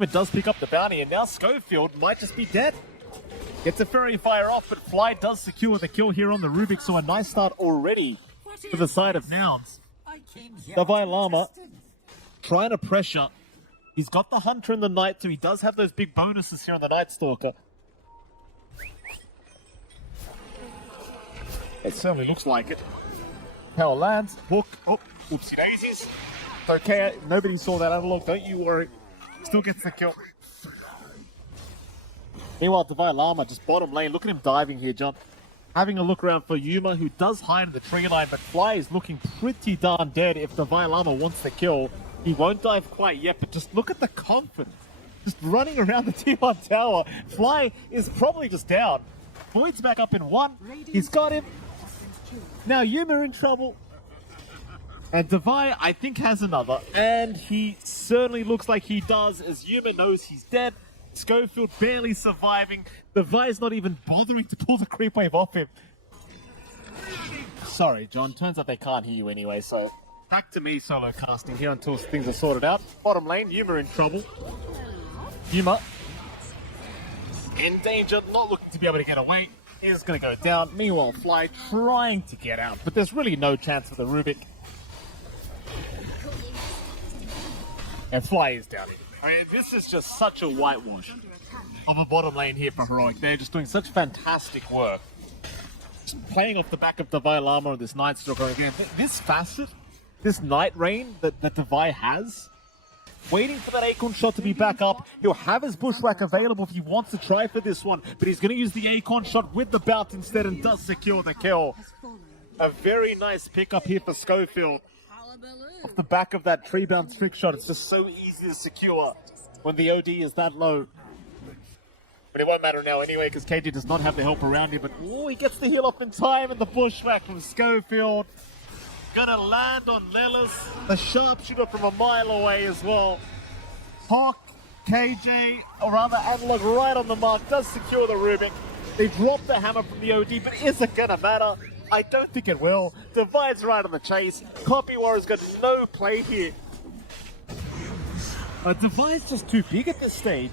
It does pick up the bounty, and now Schofield might just be dead. Gets a Fairy Fire off, but Fly does secure the kill here on the Rubik, so a nice start already for the side of Nouns. Davai Lama trying to pressure. He's got the Hunter and the Knight, so he does have those big bonuses here on the Night Stalker. It certainly looks like it. Power lands, hook, oh, oopsie daisies. It's okay, nobody saw that analog, don't you worry. Still gets the kill. Meanwhile, Davai Lama just bottom lane. Look at him diving here, John. Having a look around for Yuma, who does hide in the tree line, but Fly is looking pretty darn dead if Davai Lama wants the kill. He won't dive quite yet, but just look at the confidence. Just running around the T1 tower. Fly is probably just down. Void's back up in one. He's got him. Now Yuma in trouble. And Davai, I think, has another. And he certainly looks like he does, as Yuma knows he's dead. Schofield barely surviving. Davai's not even bothering to pull the creep wave off him. Sorry, John. Turns out they can't hear you anyway, so back to me solo casting here until things are sorted out. Bottom lane, Yuma in trouble. Yuma in danger, not looking to be able to get away. Is going to go down. Meanwhile, Fly trying to get out, but there's really no chance for the Rubik. And Fly is down here. I mean, this is just such a whitewash of a bottom lane here for Heroic. They're just doing such fantastic work. Just playing off the back of Davai Lama or this Night Stalker again. This facet, this Night Rain that Davai has, waiting for that Acorn shot to be back up. He'll have his Bushwhack available if he wants to try for this one, but he's going to use the Acorn shot with the bout instead and does secure the kill. A very nice pickup here for Schofield. Off the back of that tree bounce trick shot, it's just so easy to secure when the OD is that low. But it won't matter now anyway, because KG does not have the help around him. But oh, he gets the heal off in time, and the Bushwhack from Schofield. Gonna land on Lilith, the sharpshooter from a mile away as well. Hawk, KJ, or rather Analog right on the mark, does secure the Rubik. They drop the hammer from the OD, but is it gonna matter? I don't think it will. Divide's right on the chase. Copy Warrior's got no play here. Divide's just too big at this stage.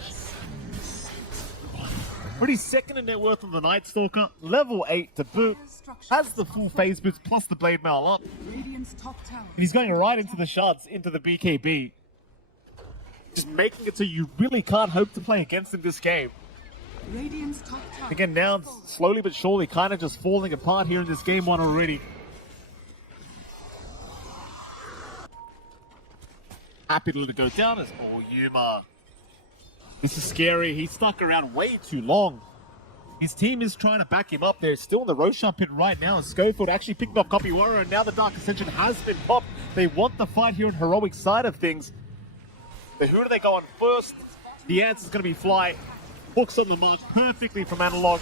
Already second in net worth on the Night Stalker. Level 8 to boot. Has the full phase boots plus the blade mail up. And he's going right into the shards, into the BKB. Just making it so you really can't hope to play against him this game. Again, now slowly but surely kind of just falling apart here in this game one already. Happy to let it go down as Yuma. This is scary. He stuck around way too long. His team is trying to back him up. They're still in the Roshan pit right now. Schofield actually picked off Copy Warrior, and now the Dark Ascension has been popped. They want the fight here in Heroic side of things. But who do they go on first? The answer is going to be Fly. Hooks on the mark perfectly from Analog.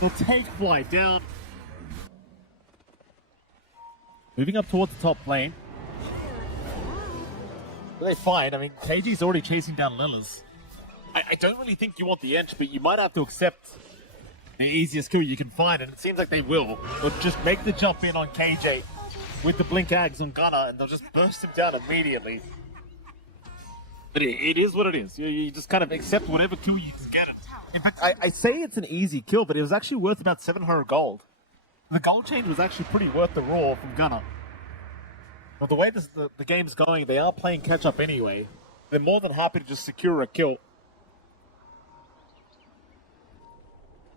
They'll take Fly down. Moving up towards the top lane. They're fine. I mean, KG's already chasing down Lilith. I don't really think you want the edge, but you might have to accept the easiest kill you can find, and it seems like they will. They'll just make the jump in on KJ with the Blink Ags and Gunner, and they'll just burst him down immediately. But it is what it is. You just kind of accept whatever kill you can get it. In fact, I say it's an easy kill, but it was actually worth about 700 gold. The gold change was actually pretty worth the raw from Gunner. But the way the game's going, they are playing catch-up anyway. They're more than happy to just secure a kill.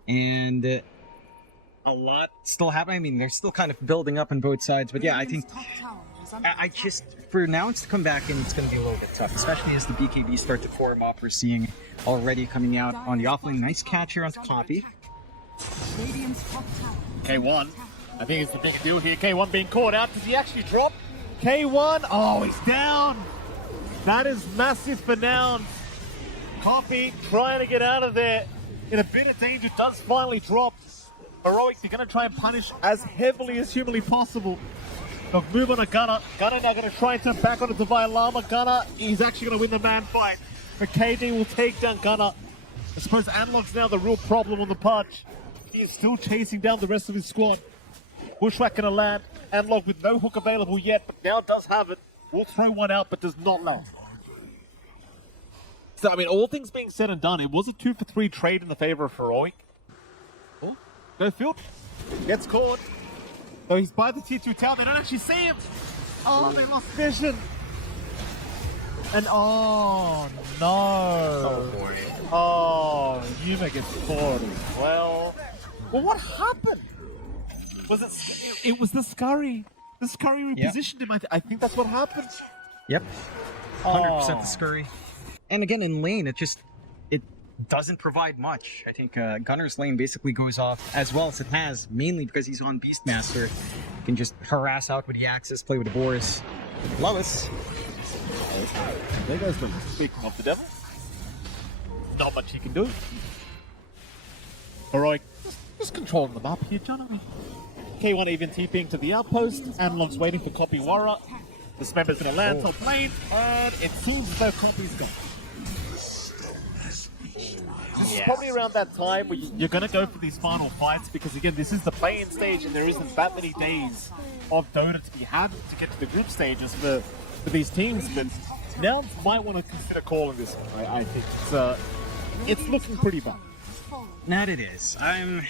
And a lot still happening. I mean, they're still kind of building up on both sides. But yeah, I think I just, for Nouns to come back in, it's going to be a little bit tough, especially as the BKB start to form up. We're seeing already coming out on the offlane. Nice catch here on Copy. K1, I think it's the big deal here. K1 being caught out. Does he actually drop? K1, oh, he's down. That is massive for Nouns. Copy trying to get out of there. In a bit of danger, does finally drop. Heroic, they're going to try and punish as heavily as humanly possible. They'll move on to Gunner. Gunner now going to try and turn back on a Divine Llama. Gunner, he's actually going to win the man fight. But KD will take down Gunner. I suppose Analog's now the real problem on the punch. He is still chasing down the rest of his squad. Bushwhack going to land. Analog with no hook available yet, but now does have it. Will throw one out, but does not land. So, I mean, all things being said and done, it was a 2-for-3 trade in the favor of Heroic. Oh, go field. Gets caught. Though he's by the tier 2 tower, they don't actually see him. Oh, they lost vision. And oh no. Oh boy. Oh, Yuma gets caught as well. Well, what happened? Was it? It was the Scurry. The Scurry repositioned him. I think that's what happened. Yep. 100% the Scurry. And again, in lane, it doesn't provide much. I think Gunner's lane basically goes off as well as it has, mainly because he's on Beastmaster. Can just harass out with the Axis, play with the Boris. Lawless. There goes the speaking of the devil. Not much he can do. Heroic just controlling the map here, John. K1 even TPing to the outpost. Analog's waiting for Copy Warra. This member's gonna land top lane, and it seems as though Copy's gone. This is probably around that time where you're going to go for these final fights because, again, this is the play-in stage and there isn't that many days of Dota to be had to get to the group stages for these teams. But NOUNS might want to consider calling this one, I think. It's looking pretty bad. That it is. I'm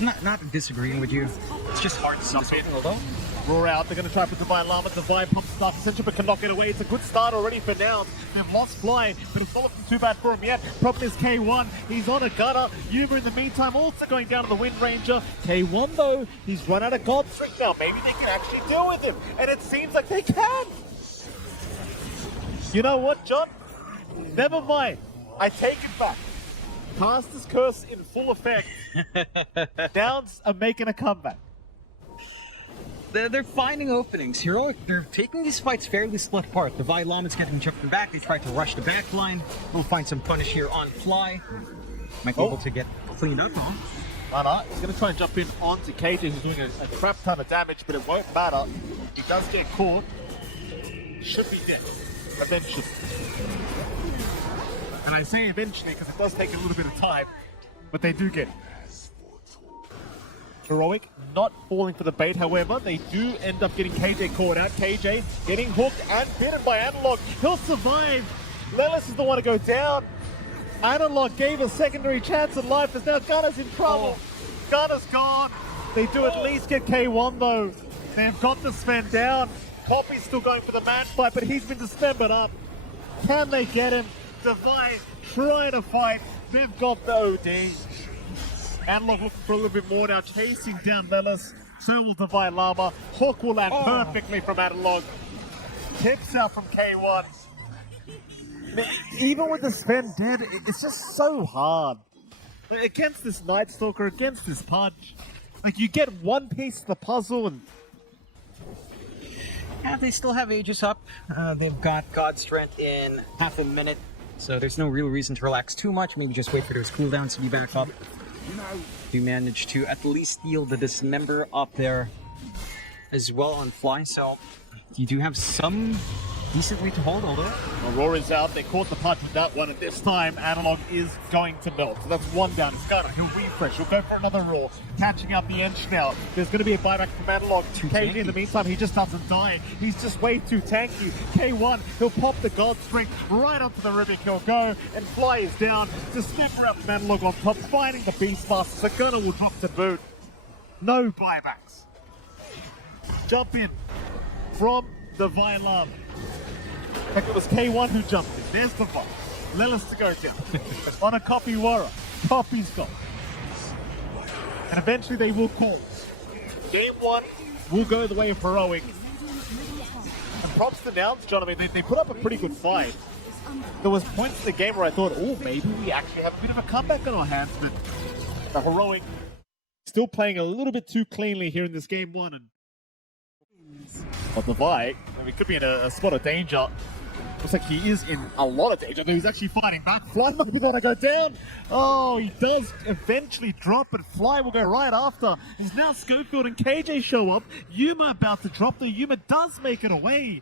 not disagreeing with you. It's just hard to jump in, although. Roar out, they're going to try for Divine Llama. Divine pumps Dark Ascension but cannot get away. It's a good start already for NOUNS. They've lost Fly, but it's not looking too bad for him yet. Problem is K1, he's on a gutter. Yuma in the meantime also going down to the Wind Ranger. K1 though, he's run out of God Strength now. Maybe they can actually deal with him, and it seems like they can. You know what, John? Never mind. I take it back. Caster's Curse in full effect. NOUNS are making a comeback. They're finding openings. Heroic, they're taking these fights fairly split apart. The Vi Llama's getting jumped back. They try to rush the back line. We'll find some punish here on Fly. Might be able to get cleaned up, huh? Why not? He's going to try and jump in onto KJ, who's doing a crap ton of damage, but it won't matter. He does get caught. Should be dead. Eventually. And I say eventually because it does take a little bit of time, but they do get it. Heroic not falling for the bait, however, they do end up getting KJ caught out. KJ getting hooked and bitten by Analog. He'll survive. Lelis is the one to go down. Analog gave a secondary chance at life as now Gunner's in trouble. Gunner's gone. They do at least get K1 though. They've got the Sven down. Copy's still going for the match fight, but he's been dismembered up. Can they get him? Divine trying to fight. They've got the OD. Analog looking for a little bit more now, chasing down Lelis. So will Divine Llama. Hook will land perfectly from Analog. Tips out from K1. Even with the Sven dead, it's just so hard. Against this Night Stalker, against this Pudge. Like, you get one piece of the puzzle and... Yeah, they still have Aegis up. They've got God Strength in half a minute. So there's no real reason to relax too much. Maybe just wait for those cooldowns to be back up. You managed to at least steal the Dismember up there as well on Fly, so you do have some decent way to hold, although. Aurora is out, they caught the punch with that one, and this time Analog is going to melt. So that's one down. It's Gunner, he'll refresh, he'll go for another roar, catching up the Ench now. There's going to be a buyback from Analog. KJ in the meantime, he just doesn't die. He's just way too tanky. K1, he'll pop the God Strength right onto the Rubik, he'll go, and Fly is down. Dismember out from Analog on top, finding the Beastmaster, so Gunner will drop to boot. No buybacks. Jump in from the Violum. In fact, it was K1 who jumped in. There's the ball. Lelis to go down. On a Copy Warra. Copy's gone. And eventually they will call. Game 1 will go the way of Heroic. And props to NOUNS, John. I mean, they put up a pretty good fight. There was points in the game where I thought, oh, maybe we actually have a bit of a comeback on our hands. But the Heroic still playing a little bit too cleanly here in this Game 1. And but the Vi, I mean, he could be in a spot of danger. Looks like he is in a lot of danger, but he's actually fighting back. Fly might be going to go down. Oh, he does eventually drop, but Fly will go right after. He's now Schofield and KJ show up. Yuma about to drop. The Yuma does make it away.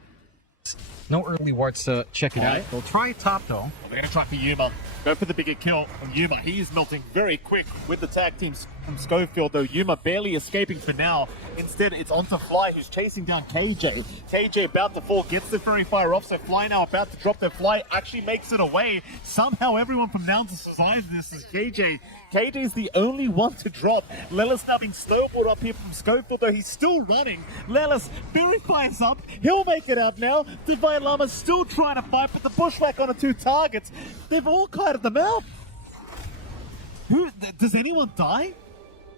No early wards to check it out. They'll try top though. Well, they're going to try for Yuma. Go for the bigger kill on Yuma. He is melting very quick with the tag teams from Schofield, though Yuma barely escaping for now. Instead, it's onto Fly, who's chasing down KJ. KJ about to fall, gets the Fairy Fire off, so Fly now about to drop their Fly, actually makes it away. Somehow everyone from Nouns survives this as KJ. KJ's the only one to drop. Lelis now being snowballed up here from Schofield, though he's still running. Lelis, Fairy Fire's up, he'll make it out now. Divine Llama's still trying to fight, but the Bushwhack on the 2 targets, they've all kited them out. Does anyone die?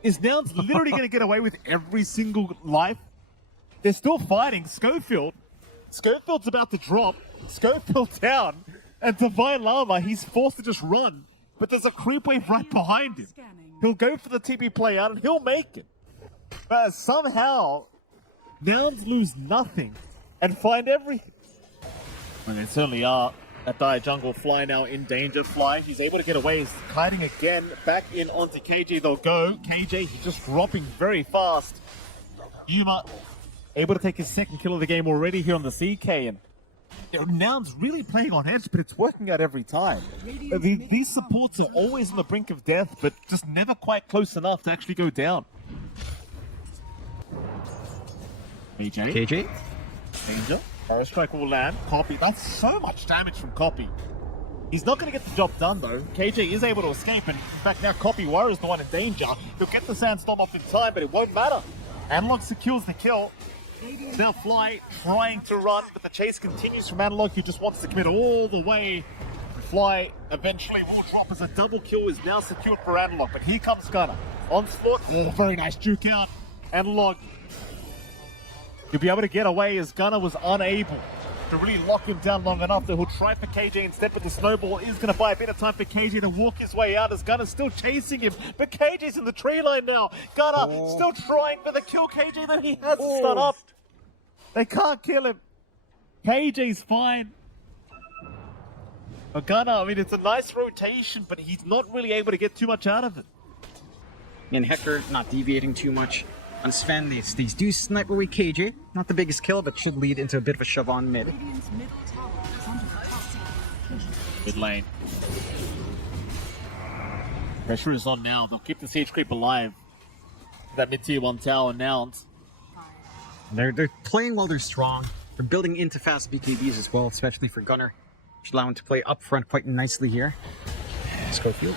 Is Nouns literally going to get away with every single life? They're still fighting. Schofield's about to drop. Schofield down. And Divine Llama, he's forced to just run. But there's a creep wave right behind him. He'll go for the TP play out and he'll make it. But somehow, Nouns lose nothing and find everything. And they certainly are. That Dire Jungle Fly now in danger. Fly, he's able to get away. He's kiting again. Back in onto KJ. They'll go. KJ, he's just dropping very fast. Yuma able to take his second kill of the game already here on the CK. And Nouns really playing on edge, but it's working out every time. These supports are always on the brink of death, but just never quite close enough to actually go down. KJ. Danger. Arrow Strike will land. Copy. That's so much damage from Copy. He's not going to get the job done, though. KJ is able to escape, and in fact, now Copy Warrior is the one in danger. He'll get the Sandstorm off in time, but it won't matter. Analog secures the kill. Now Fly trying to run, but the chase continues from Analog, who just wants to commit all the way. Fly eventually will drop as a double kill is now secured for Analog, but here comes Gunner. Onslaught. Oh, very nice juke out. Analog. He'll be able to get away as Gunner was unable to really lock him down long enough that he'll try for KJ instead, but the snowball is going to buy a bit of time for KJ to walk his way out as Gunner's still chasing him, but KJ's in the tree line now. Gunner still trying for the kill. KJ that he has set up. They can't kill him. KJ's fine. But Gunner, I mean, it's a nice rotation, but he's not really able to get too much out of it. And Hector not deviating too much. On Sven, these do snipe away KJ. Not the biggest kill, but should lead into a bit of a shove on mid. Mid lane. Pressure is on now. They'll keep the siege creep alive. That mid tier 1 tower Nouns. They're playing while they're strong. They're building into fast BKBs as well, especially for Gunner. Should allow him to play up front quite nicely here. Schofield.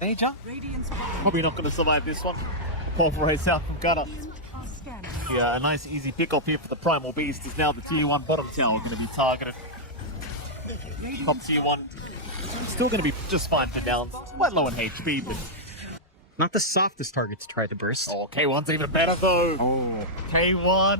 Danger. Probably not going to survive this one. Pulverize out from Gunner. Yeah, a nice easy pick off here for the Primal Beast is now the tier 1 bottom tower going to be targeted. Top tier 1 still going to be just fine for Nouns. Quite low in HP, but not the softest target to try to burst. Oh, K1's even better though. Oh. K1.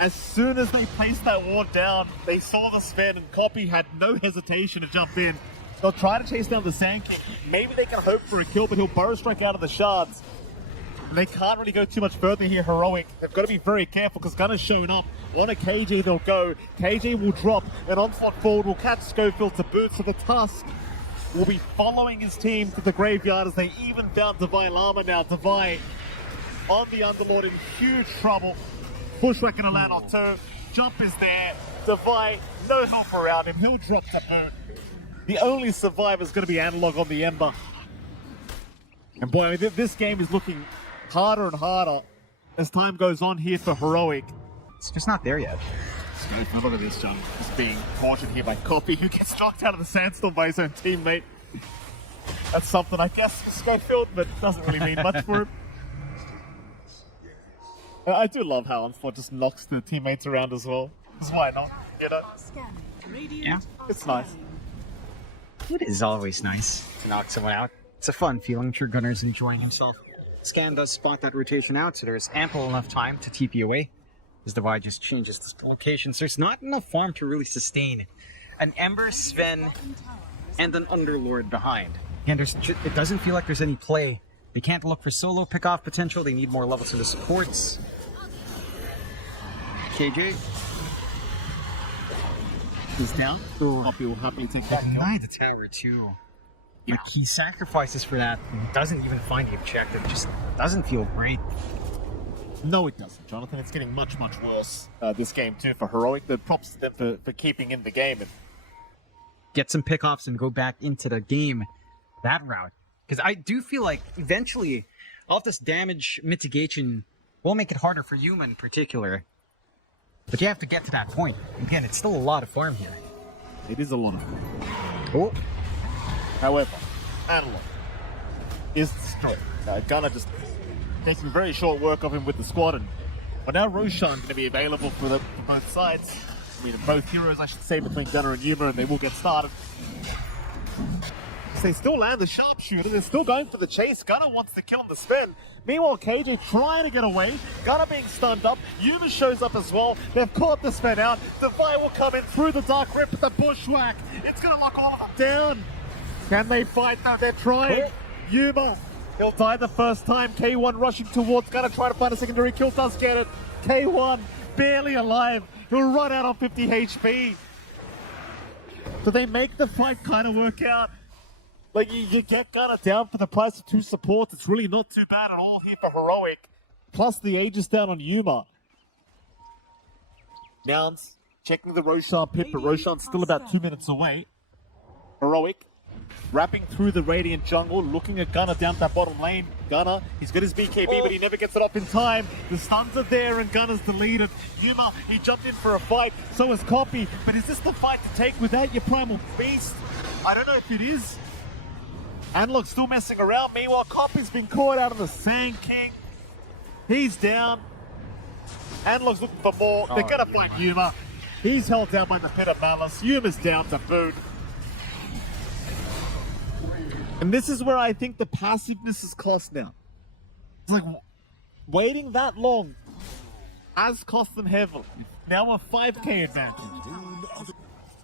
As soon as they placed that ward down, they saw the Sven and Copy had no hesitation to jump in. They'll try to chase down the Sand King. Maybe they can hope for a kill, but he'll Burrow Strike out of the shards. They can't really go too much further here, Heroic. They've got to be very careful because Gunner's shown up. On a KJ they'll go. KJ will drop. An onslaught forward will catch Schofield to boot. So the Tusk will be following his team to the graveyard as they even found Divine Llama now. Divine on the Underlord in huge trouble. Bushwhack gonna land on 2. Jump is there. Divine, no help around him. He'll drop to boot. The only survivor is going to be Analog on the Ember. And boy, I mean, this game is looking harder and harder as time goes on here for Heroic. It's just not there yet. Look at this, John. Just being cautioned here by Copy, who gets knocked out of the Sandstorm by his own teammate. That's something, I guess, for Schofield, but doesn't really mean much for him. I do love how Onslaught just knocks the teammates around as well. Because why not? You know? Yeah. It's nice. It is always nice to knock someone out. It's a fun feeling. I'm sure Gunner's enjoying himself. Scan does spot that rotation out, so there's ample enough time to TP away. As Divide just changes the locations. There's not enough farm to really sustain an Ember, Sven, and an Underlord behind. And it doesn't feel like there's any play. They can't look for solo pick-off potential. They need more levels in the supports. KJ. Is down. Copy will happily take that kill. Deny the tower too. Like he sacrifices for that and doesn't even find the objective. Just doesn't feel great. No, it doesn't, Jonathan. It's getting much, much worse this game too for Heroic. The props to them for keeping in the game. And get some pickoffs and go back into the game. that route. Because I do feel like eventually all this damage mitigation will make it harder for Yuma in particular. But you have to get to that point. Again, it's still a lot of farm here. It is a lot of Oh, However, Analog is destroyed. Gunnar just taking very short work of him with the squad, but now Roshan's going to be available for both sides. I mean, both heroes, I should say, between Gunnar and Yuma, and they will get started. So they still land the sharpshooter. They're still going for the chase. Gunnar wants to kill him to spin. Meanwhile, KJ trying to get away. Gunnar being stunned up. Yuma shows up as well. They've caught the Sven out. Devi will come in through the dark rip with the bushwhack. It's going to lock all of them down. Can they fight though? They're trying. Yuma, he'll die the first time. K1 rushing towards Gunnar, trying to find a secondary kill. Does get it. K1 barely alive. He'll run out on 50 HP. So they make the fight kind of work out. Like, you get Gunnar down for the price of 2 supports. It's really not too bad at all here for Heroic. Plus the Aegis down on Yuma. Nouns checking the Roshan pit, but Roshan's still about 2 minutes away. Heroic wrapping through the Radiant jungle, looking at Gunnar down that bottom lane. Gunnar, he's got his BKB, but he never gets it off in time. The stuns are there and Gunnar's deleted. Yuma, he jumped in for a fight. So is Copy. But is this the fight to take without your Primal Beast? I don't know if it is. Analog's still messing around. Meanwhile, Copy's been caught out of the Sand King. He's down. Analog's looking for more. They're gonna fight Yuma. He's held down by the Pit of Malice. Yuma's down to boot. And this is where I think the passiveness is cost now. It's like, waiting that long has cost them heavily. Now a 5k advantage.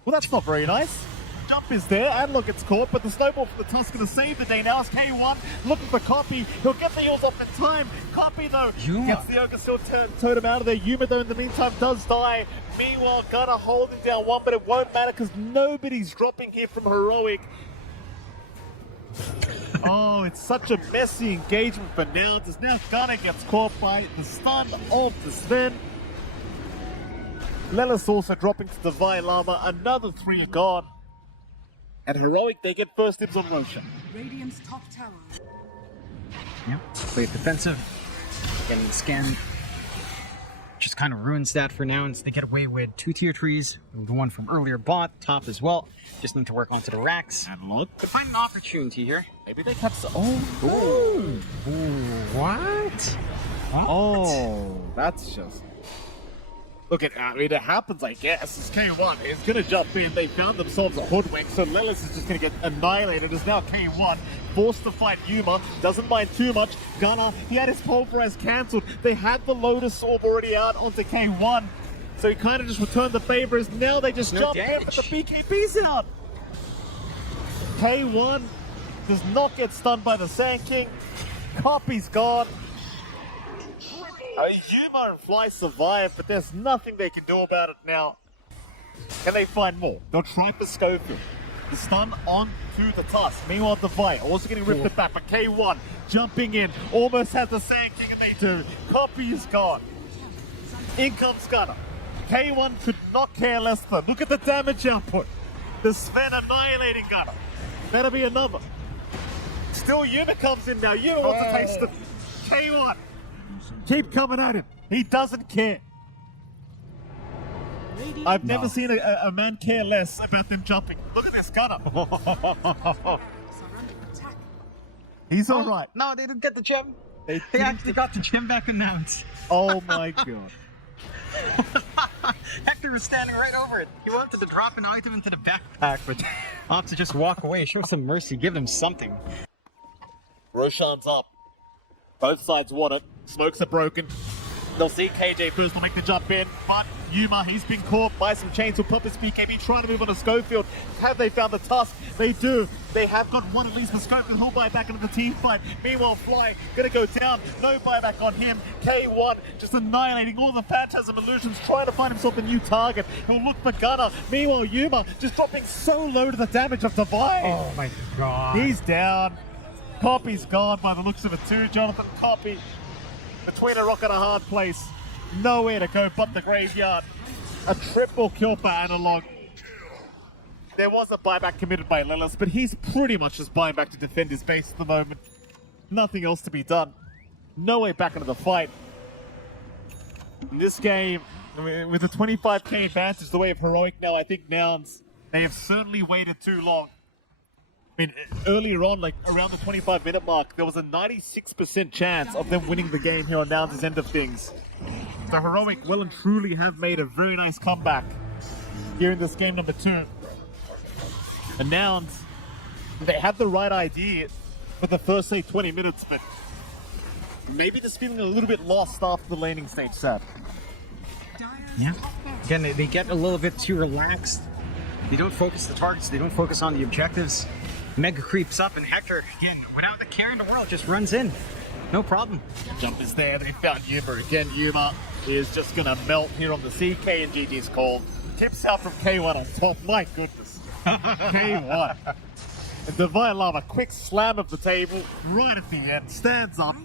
Well, that's not very nice. Jump is there, and look, it's caught, but the snowball for the Tusk to save the day. Now it's K1 looking for Copy. He'll get the heals off in time. Copy, though, gets the Ogre still totem out of there. Yuma, though, in the meantime, does die. Meanwhile, Gunnar holding down one, but it won't matter because nobody's dropping here from Heroic. Oh, it's such a messy engagement for Nouns, as now Gunnar gets caught by the stun of the Sven. Lelis also dropping to Devi Lava. Another 3 are gone. And Heroic, they get first dibs on Roshan. Radiant's top tower. Yep, play defensive. Getting the scan. Just kind of ruins that for now. And they get away with 2 tier 3s. The one from earlier bot, top as well. Just need to work onto the racks. Analog. To find an opportunity here. Maybe they catch the... Oh! What? Oh, that's just... Look, I mean, it happens, I guess. It's K1. He's going to jump in. They found themselves a hoodwink, so Lelis is just going to get annihilated. It's now K1, forced to fight Yuma. Doesn't mind too much. Gunnar, he had his pulverize cancelled. They had the Lotus Orb already out onto K1. So he kind of just returned the favors. Now they just jump in, but the BKB's out. K1 does not get stunned by the Sand King. Copy's gone. Yuma and Fly survive, but there's nothing they can do about it now. Can they find more? They'll try for Schofield. The stun onto the Tusk. Meanwhile, Devi also getting ripped it back, but K1 jumping in, almost has the Sand King, and they do. Copy is gone. In comes Gunnar. K1 could not care less though. Look at the damage output. The Sven annihilating Gunnar. That'll be another. Still, Yuma comes in now. Yuma wants to taste it. K1. Keep coming at him. He doesn't care. I've never seen a man care less about them jumping. Look at this Gunnar. He's all right. No, they didn't get the gem. They actually got the gem back announced. Oh my god. Hector was standing right over it. He wanted to drop an item into the backpack, but opted to just walk away. Show some mercy. Give him something. Roshan's up. Both sides want it. Smokes are broken. They'll see KJ first, they'll make the jump in, but Yuma, he's been caught by some chains who put this BKB trying to move on to Schofield. Have they found the Tusk? They do. They have got one at least for Schofield. He'll buy back into the team fight. Meanwhile, Fly gonna go down. No buyback on him. K1 just annihilating all the Phantasm illusions, trying to find himself a new target. He'll look for Gunnar. Meanwhile, Yuma just dropping so low to the damage of Devi. Oh my god. He's down. Copy's gone by the looks of it too. Jonathan Copy between a rock and a hard place. Nowhere to go but the graveyard. A triple kill for Analog. there was a buyback committed by Lillis, but he's pretty much just buying back to defend his base at the moment. Nothing else to be done. No way back into the fight. In this game, I mean, with a 25k advantage the way of Heroic now, I think Nouns, they have certainly waited too long. I mean, earlier on, like around the 25-minute mark, there was a 96% chance of them winning the game here on Nouns' end of things. The Heroic well and truly have made a very nice comeback here in this game number 2. And Nouns, they had the right idea for the first, say, 20 minutes, but maybe just feeling a little bit lost after the laning stage set. Yeah. Again, they get a little bit too relaxed. They don't focus the targets, they don't focus on the objectives. Mega creeps up, and Hector, again, without the care in the world, just runs in. No problem. Jump is there, they found Yuma. Again, Yuma is just gonna melt here on the CK, and GG's called. Tips out from K1 on top, my goodness. K1. And Divine Lava, quick slam of the table right at the end, stands up,